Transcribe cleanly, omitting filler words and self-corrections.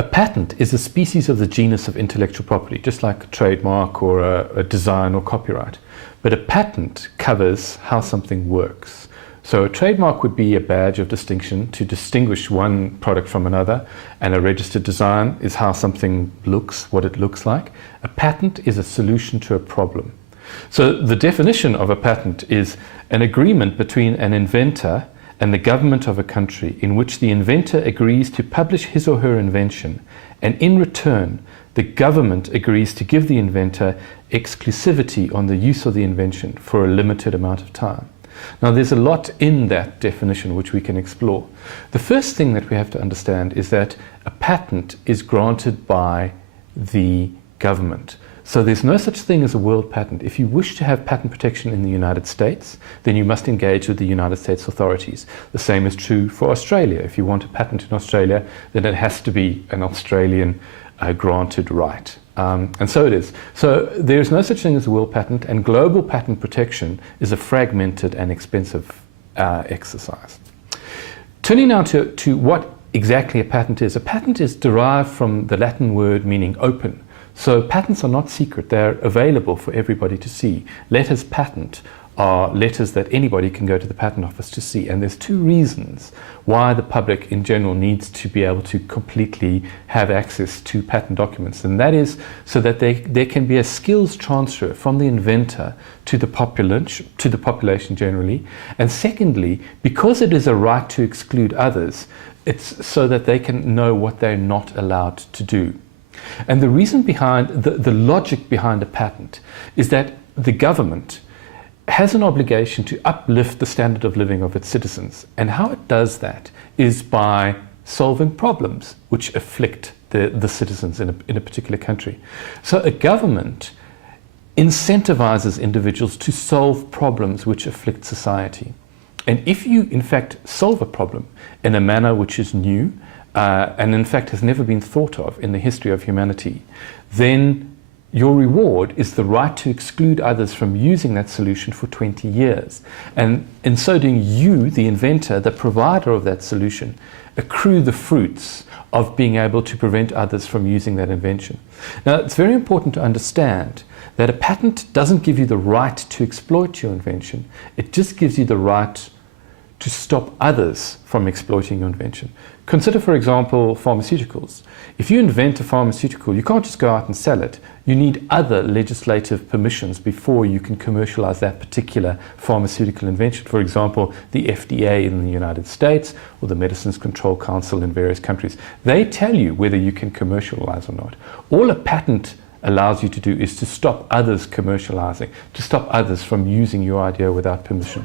A patent is a species of the genus of intellectual property, just like a trademark or a design or copyright. But a patent covers how something works. So a trademark would be a badge of distinction to distinguish one product from another, and a registered design is how something looks, what it looks like. A patent is a solution to a problem. So the definition of a patent is an agreement between an inventor and the government of a country in which the inventor agrees to publish his or her invention, and in return the government agrees to give the inventor exclusivity on the use of the invention for a limited amount of time. Now there's a lot in that definition which we can explore. The first thing that we have to understand is that a patent is granted by the government. So there's no such thing as a world patent. If you wish to have patent protection in the United States, then you must engage with the United States authorities. The same is true for Australia. If you want a patent in Australia, then it has to be an Australian granted right. And so it is. So there is no such thing as a world patent, and global patent protection is a fragmented and expensive exercise. Turning now to what exactly a patent is. A patent is derived from the Latin word meaning open. So patents are not secret, they're available for everybody to see. Letters patent are letters that anybody can go to the patent office to see, and there's two reasons why the public in general needs to be able to completely have access to patent documents, and that is so that there can be a skills transfer from the inventor to the population generally, and secondly, because it is a right to exclude others, it's so that they can know what they're not allowed to do. And the reason behind, the logic behind a patent is that the government has an obligation to uplift the standard of living of its citizens. And how it does that is by solving problems which afflict the citizens in a particular country. So a government incentivizes individuals to solve problems which afflict society. And if you, in fact, solve a problem in a manner which is new, and in fact has never been thought of in the history of humanity, then your reward is the right to exclude others from using that solution for 20 years. And in so doing, you, the inventor, the provider of that solution, accrue the fruits of being able to prevent others from using that invention. Now, it's very important to understand that a patent doesn't give you the right to exploit your invention. It just gives you the right to stop others from exploiting your invention. Consider, for example, pharmaceuticals. If you invent a pharmaceutical, you can't just go out and sell it. You need other legislative permissions before you can commercialize that particular pharmaceutical invention. For example, the FDA in the United States or the Medicines Control Council in various countries. They tell you whether you can commercialize or not. All a patent allows you to do is to stop others commercializing, to stop others from using your idea without permission.